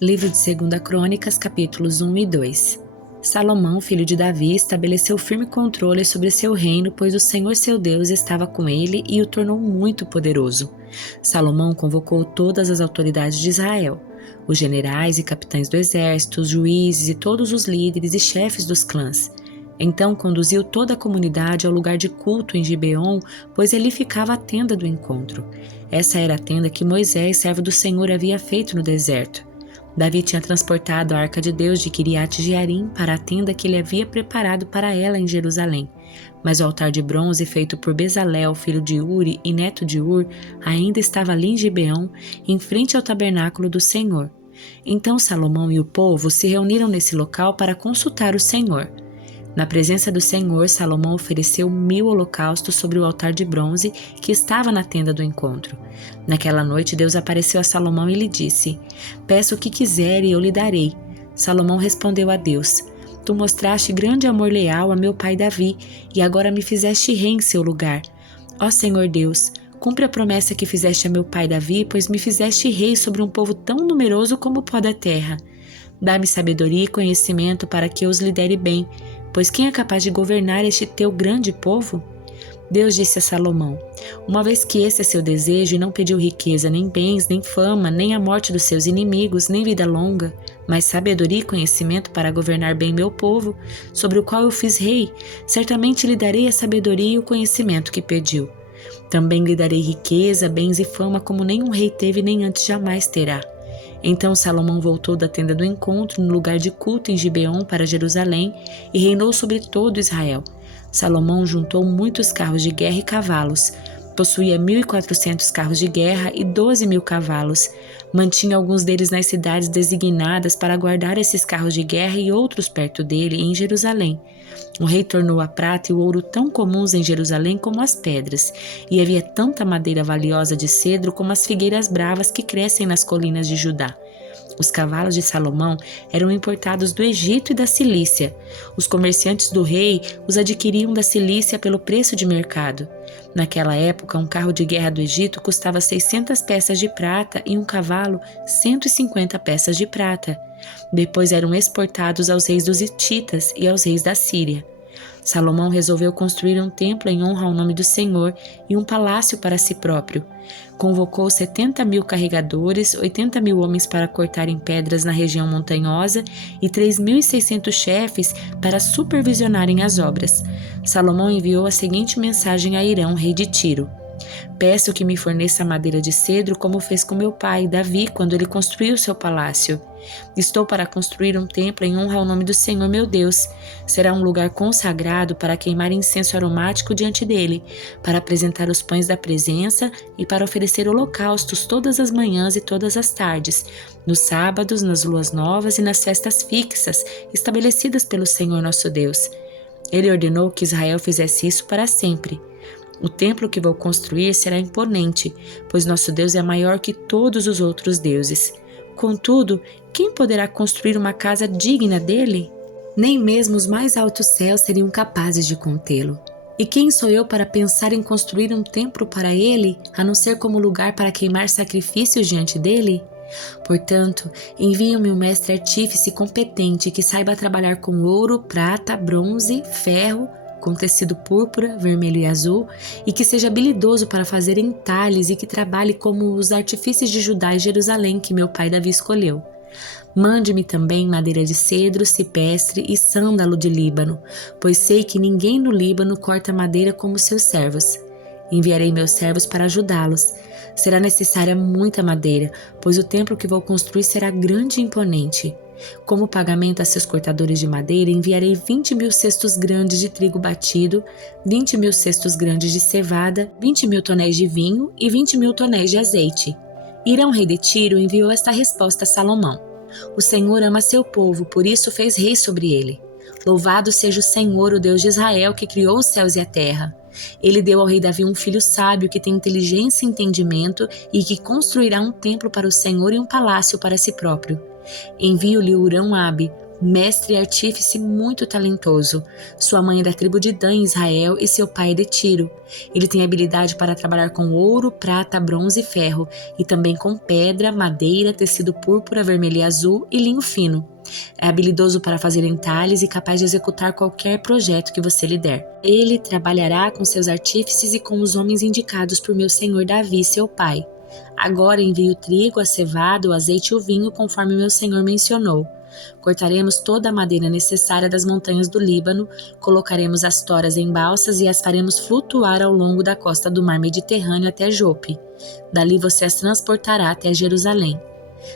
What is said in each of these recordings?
Livro de 2 Crônicas, capítulos 1 e 2. Salomão, filho de Davi, estabeleceu firme controle sobre seu reino, pois o Senhor seu Deus estava com ele e o tornou muito poderoso. Salomão convocou todas as autoridades de Israel, os generais e capitães do exército, os juízes e todos os líderes e chefes dos clãs. Então conduziu toda a comunidade ao lugar de culto em Gibeon, pois ali ficava a tenda do encontro. Essa era a tenda que Moisés, servo do Senhor, havia feito no deserto. Davi tinha transportado a arca de Deus de Quiriate-Jearim para a tenda que ele havia preparado para ela em Jerusalém. Mas o altar de bronze feito por Bezalel, filho de Uri e neto de Ur, ainda estava ali em Gibeão, em frente ao tabernáculo do Senhor. Então Salomão e o povo se reuniram nesse local para consultar o Senhor. Na presença do Senhor, Salomão ofereceu 1000 holocaustos sobre o altar de bronze que estava na tenda do encontro. Naquela noite, Deus apareceu a Salomão e lhe disse: "Peça o que quiser e eu lhe darei." Salomão respondeu a Deus: "Tu mostraste grande amor leal a meu pai Davi e agora me fizeste rei em seu lugar. Ó Senhor Deus, cumpre a promessa que fizeste a meu pai Davi, pois me fizeste rei sobre um povo tão numeroso como o pó da terra. Dá-me sabedoria e conhecimento para que eu os lidere bem, pois quem é capaz de governar este teu grande povo?" Deus disse a Salomão: "Uma vez que esse é seu desejo e não pediu riqueza, nem bens, nem fama, nem a morte dos seus inimigos, nem vida longa, mas sabedoria e conhecimento para governar bem meu povo, sobre o qual eu fiz rei, certamente lhe darei a sabedoria e o conhecimento que pediu. Também lhe darei riqueza, bens e fama como nenhum rei teve nem antes jamais terá." Então Salomão voltou da tenda do encontro no lugar de culto em Gibeon para Jerusalém e reinou sobre todo Israel. Salomão juntou muitos carros de guerra e cavalos. Possuía 1.400 carros de guerra e 12.000 cavalos. Mantinha alguns deles nas cidades designadas para guardar esses carros de guerra e outros perto dele, em Jerusalém. O rei tornou a prata e o ouro tão comuns em Jerusalém como as pedras, e havia tanta madeira valiosa de cedro como as figueiras bravas que crescem nas colinas de Judá. Os cavalos de Salomão eram importados do Egito e da Cilícia. Os comerciantes do rei os adquiriam da Cilícia pelo preço de mercado. Naquela época, um carro de guerra do Egito custava 600 peças de prata e um cavalo 150 peças de prata. Depois eram exportados aos reis dos Hititas e aos reis da Síria. Salomão resolveu construir um templo em honra ao nome do Senhor e um palácio para si próprio. Convocou 70.000 carregadores, 80.000 homens para cortarem pedras na região montanhosa e 3.600 chefes para supervisionarem as obras. Salomão enviou a seguinte mensagem a Hirão, rei de Tiro: "Peço que me forneça madeira de cedro, como fez com meu pai, Davi, quando ele construiu seu palácio. Estou para construir um templo em honra ao nome do Senhor meu Deus. Será um lugar consagrado para queimar incenso aromático diante dele, para apresentar os pães da presença e para oferecer holocaustos todas as manhãs e todas as tardes, nos sábados, nas luas novas e nas festas fixas, estabelecidas pelo Senhor nosso Deus." Ele ordenou que Israel fizesse isso para sempre. "O templo que vou construir será imponente, pois nosso Deus é maior que todos os outros deuses. Contudo, quem poderá construir uma casa digna dele? Nem mesmo os mais altos céus seriam capazes de contê-lo. E quem sou eu para pensar em construir um templo para ele, a não ser como lugar para queimar sacrifícios diante dele? Portanto, envie-me um mestre artífice competente que saiba trabalhar com ouro, prata, bronze, ferro, com tecido púrpura, vermelho e azul, e que seja habilidoso para fazer entalhes e que trabalhe como os artífices de Judá e Jerusalém que meu pai Davi escolheu. Mande-me também madeira de cedro, cipestre e sândalo de Líbano, pois sei que ninguém no Líbano corta madeira como seus servos. Enviarei meus servos para ajudá-los. Será necessária muita madeira, pois o templo que vou construir será grande e imponente. Como pagamento a seus cortadores de madeira, enviarei 20.000 cestos grandes de trigo batido, 20.000 cestos grandes de cevada, 20.000 tonéis de vinho e 20.000 tonéis de azeite." Hirão, rei de Tiro, enviou esta resposta a Salomão: "O Senhor ama seu povo, por isso fez rei sobre ele. Louvado seja o Senhor, o Deus de Israel, que criou os céus e a terra. Ele deu ao rei Davi um filho sábio que tem inteligência e entendimento e que construirá um templo para o Senhor e um palácio para si próprio. Envio-lhe Hurão-Abi, mestre e artífice muito talentoso. Sua mãe é da tribo de Dan em Israel e seu pai é de Tiro. Ele tem habilidade para trabalhar com ouro, prata, bronze e ferro, e também com pedra, madeira, tecido púrpura, vermelho e azul e linho fino. É habilidoso para fazer entalhes e capaz de executar qualquer projeto que você lhe der. Ele trabalhará com seus artífices e com os homens indicados por meu senhor Davi, seu pai. Agora envie o trigo, a cevada, o azeite e o vinho, conforme meu senhor mencionou. Cortaremos toda a madeira necessária das montanhas do Líbano, colocaremos as toras em balsas e as faremos flutuar ao longo da costa do mar Mediterrâneo até Jope. Dali você as transportará até Jerusalém.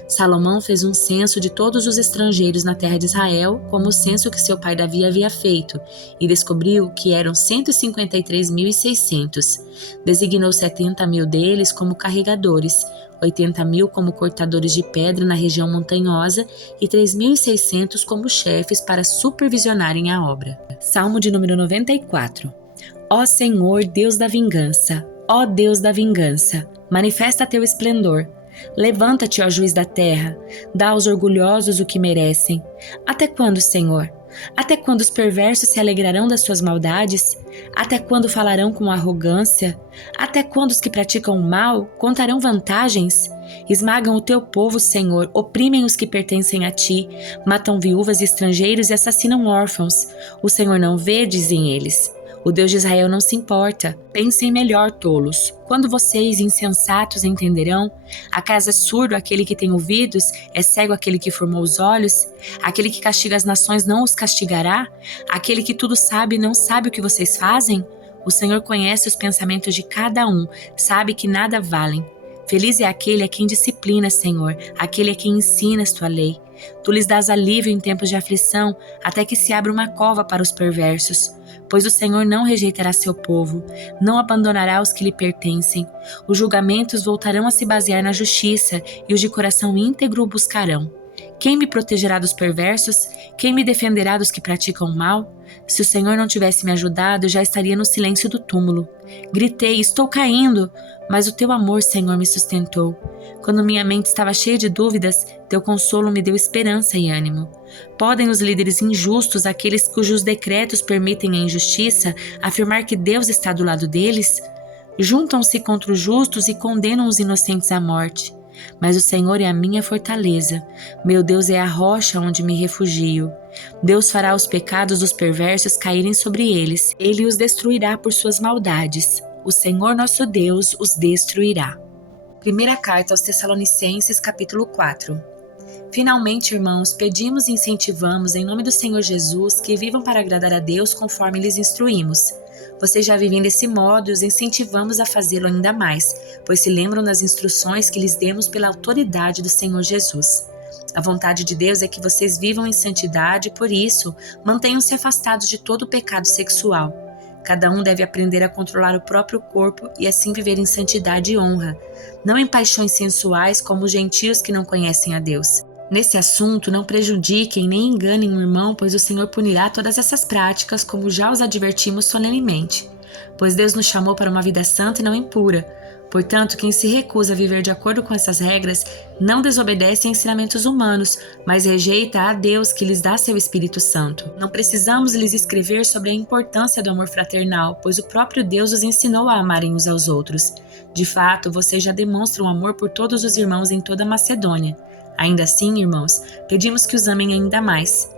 Salomão fez um censo de todos os estrangeiros na terra de Israel, como o censo que seu pai Davi havia feito, e descobriu que eram 153.600. Designou 70.000 deles como carregadores, 80.000 como cortadores de pedra na região montanhosa e 3.600 como chefes para supervisionarem a obra. Salmo de número 94. Ó Senhor, Deus da vingança, ó Deus da vingança, manifesta teu esplendor. Levanta-te, ó juiz da terra, dá aos orgulhosos o que merecem. Até quando, Senhor? Até quando os perversos se alegrarão das suas maldades? Até quando falarão com arrogância? Até quando os que praticam o mal contarão vantagens? Esmagam o teu povo, Senhor, oprimem os que pertencem a ti, matam viúvas e estrangeiros e assassinam órfãos. O Senhor não vê, dizem eles. O Deus de Israel não se importa. Pensem melhor, tolos. Quando vocês, insensatos, entenderão? Acaso é surdo aquele que tem ouvidos? É cego aquele que formou os olhos? Aquele que castiga as nações não os castigará? Aquele que tudo sabe não sabe o que vocês fazem? O Senhor conhece os pensamentos de cada um, sabe que nada valem. Feliz é aquele a quem disciplina, Senhor, aquele a quem ensinas tua lei. Tu lhes dás alívio em tempos de aflição, até que se abra uma cova para os perversos. Pois o Senhor não rejeitará seu povo, não abandonará os que lhe pertencem. Os julgamentos voltarão a se basear na justiça, e os de coração íntegro o buscarão. Quem me protegerá dos perversos? Quem me defenderá dos que praticam o mal? Se o Senhor não tivesse me ajudado, eu já estaria no silêncio do túmulo. Gritei, estou caindo, mas o teu amor, Senhor, me sustentou. Quando minha mente estava cheia de dúvidas, teu consolo me deu esperança e ânimo. Podem os líderes injustos, aqueles cujos decretos permitem a injustiça, afirmar que Deus está do lado deles? Juntam-se contra os justos e condenam os inocentes à morte. Mas o Senhor é a minha fortaleza. Meu Deus é a rocha onde me refugio. Deus fará os pecados dos perversos caírem sobre eles. Ele os destruirá por suas maldades. O Senhor nosso Deus os destruirá. Primeira carta aos Tessalonicenses, capítulo 4. Finalmente, irmãos, pedimos e incentivamos, em nome do Senhor Jesus, que vivam para agradar a Deus conforme lhes instruímos. Vocês já vivem desse modo e os incentivamos a fazê-lo ainda mais, pois se lembram das instruções que lhes demos pela autoridade do Senhor Jesus. A vontade de Deus é que vocês vivam em santidade, por isso, mantenham-se afastados de todo pecado sexual. Cada um deve aprender a controlar o próprio corpo e assim viver em santidade e honra, não em paixões sensuais como os gentios que não conhecem a Deus. Nesse assunto, não prejudiquem nem enganem o irmão, pois o Senhor punirá todas essas práticas, como já os advertimos solenemente. Pois Deus nos chamou para uma vida santa e não impura. Portanto, quem se recusa a viver de acordo com essas regras não desobedece a ensinamentos humanos, mas rejeita a Deus que lhes dá seu Espírito Santo. Não precisamos lhes escrever sobre a importância do amor fraternal, pois o próprio Deus os ensinou a amarem uns aos outros. De fato, vocês já demonstram amor por todos os irmãos em toda a Macedônia. Ainda assim, irmãos, pedimos que os amem ainda mais.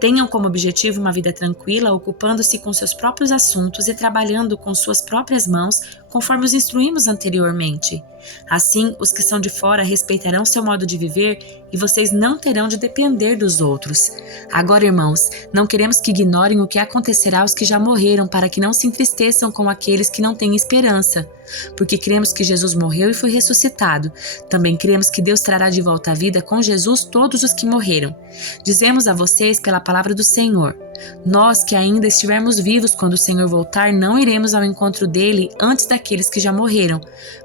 Tenham como objetivo uma vida tranquila, ocupando-se com seus próprios assuntos e trabalhando com suas próprias mãos, conforme os instruímos anteriormente. Assim, os que são de fora respeitarão seu modo de viver e vocês não terão de depender dos outros. Agora, irmãos, não queremos que ignorem o que acontecerá aos que já morreram, para que não se entristeçam com aqueles que não têm esperança. Porque cremos que Jesus morreu e foi ressuscitado. Também cremos que Deus trará de volta à vida com Jesus todos os que morreram. Dizemos a vocês pela palavra do Senhor: nós que ainda estivermos vivos quando o Senhor voltar, não iremos ao encontro dele antes daqueles que já morreram,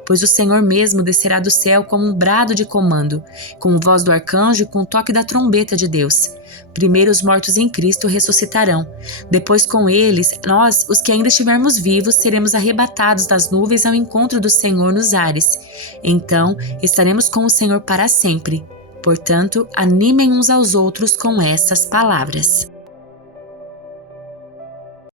pois o Senhor mesmo descerá do céu como um brado de comando, com a voz do arcanjo e com o toque da trombeta de Deus. Primeiro os mortos em Cristo ressuscitarão. Depois com eles, nós, os que ainda estivermos vivos, seremos arrebatados das nuvens ao encontro do Senhor nos ares. Então, estaremos com o Senhor para sempre. Portanto, animem uns aos outros com estas palavras.